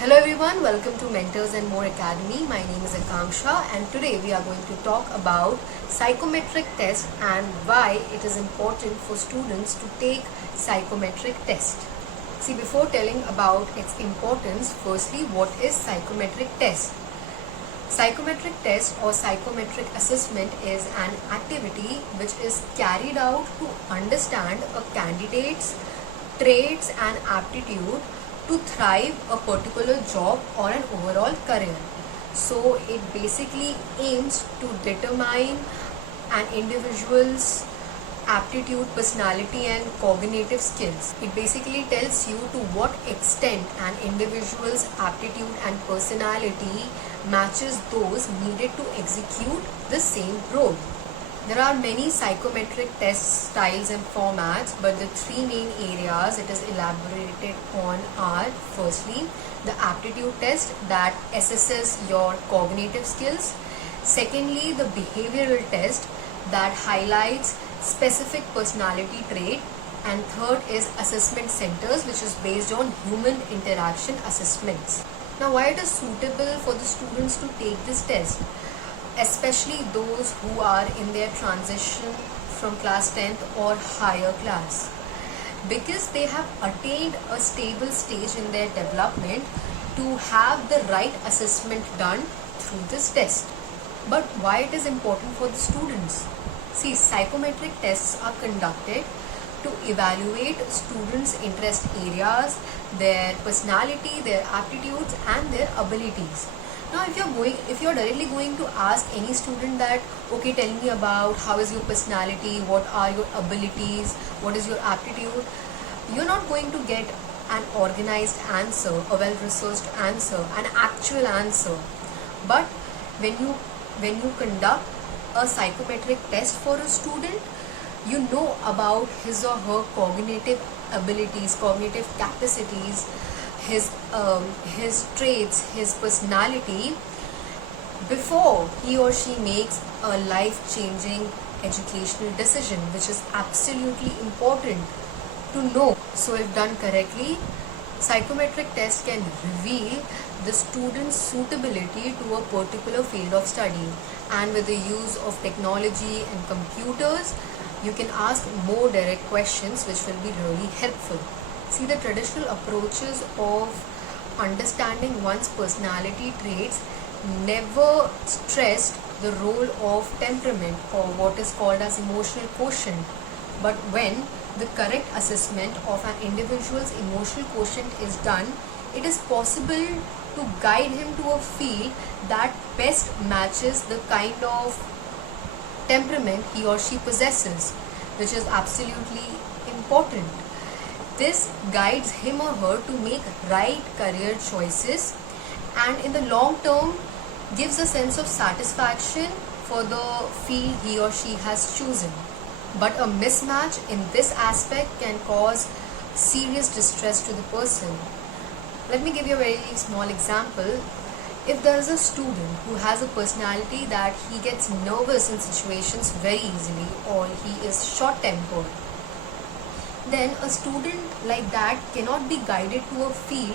Hello everyone, welcome to Mentors and More Academy. My name is Akanksha and today we are going to talk about psychometric test and why it is important for students to take psychometric test. See, before telling about its importance, firstly, what is psychometric test? Psychometric test or psychometric assessment is an activity which is carried out to understand a candidate's traits and aptitude to thrive a particular job or an overall career. So it basically aims to determine an individual's aptitude, personality and cognitive skills. It basically tells you to what extent an individual's aptitude and personality matches those needed to execute the same role. There are many psychometric test styles and formats, but the three main areas it is elaborated on are firstly the aptitude test that assesses your cognitive skills, secondly the behavioral test that highlights specific personality trait, and third is assessment centers, which is based on human interaction assessments. Now, why it is suitable for the students to take this test, especially those who are in their transition from class 10th or higher class? Because they have attained a stable stage in their development to have the right assessment done through this test. But why it is important for the students? See, psychometric tests are conducted to evaluate students' interest areas, their personality, their aptitudes and their abilities. Now, if you're directly going to ask any student that, okay, tell me about how is your personality, what are your abilities, what is your aptitude, you're not going to get an organized answer, a well-researched answer, an actual answer. But when you conduct a psychometric test for a student, you know about his or her cognitive abilities, cognitive capacities, his traits, his personality before he or she makes a life-changing educational decision, which is absolutely important to know. So if done correctly, psychometric test can reveal the student's suitability to a particular field of study, and with the use of technology and computers, you can ask more direct questions which will be really helpful. See, the traditional approaches of understanding one's personality traits never stressed the role of temperament or what is called as emotional quotient. But when the correct assessment of an individual's emotional quotient is done, it is possible to guide him to a field that best matches the kind of temperament he or she possesses, which is absolutely important. This guides him or her to make right career choices and in the long term gives a sense of satisfaction for the field he or she has chosen. But a mismatch in this aspect can cause serious distress to the person. Let me give you a very small example. If there is a student who has a personality that he gets nervous in situations very easily or he is short-tempered, then a student like that cannot be guided to a field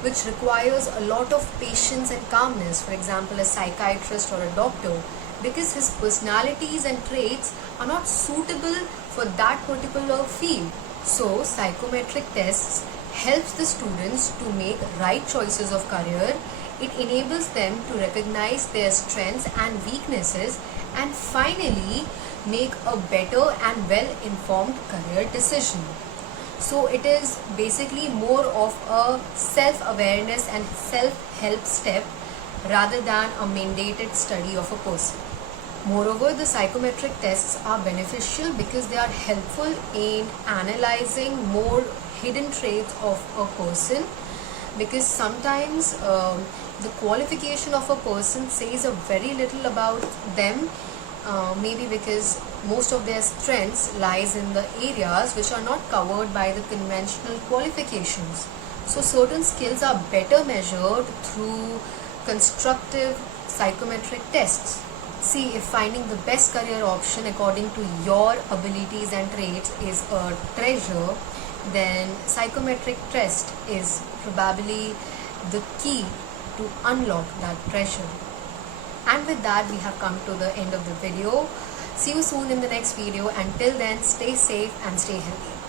which requires a lot of patience and calmness, for example a psychiatrist or a doctor, because his personalities and traits are not suitable for that particular field. So psychometric tests helps the students to make right choices of career. It enables them to recognize their strengths and weaknesses and finally make a better and well-informed career decision. So it is basically more of a self-awareness and self-help step rather than a mandated study of a person. Moreover, the psychometric tests are beneficial because they are helpful in analyzing more hidden traits of a person, because sometimes the qualification of a person says a very little about them, maybe because most of their strengths lies in the areas which are not covered by the conventional qualifications. So certain skills are better measured through constructive psychometric tests. See, if finding the best career option according to your abilities and traits is a treasure, then psychometric test is probably the key to unlock that treasure. And with that, we have come to the end of the video. See you soon in the next video. Until then, stay safe and stay healthy.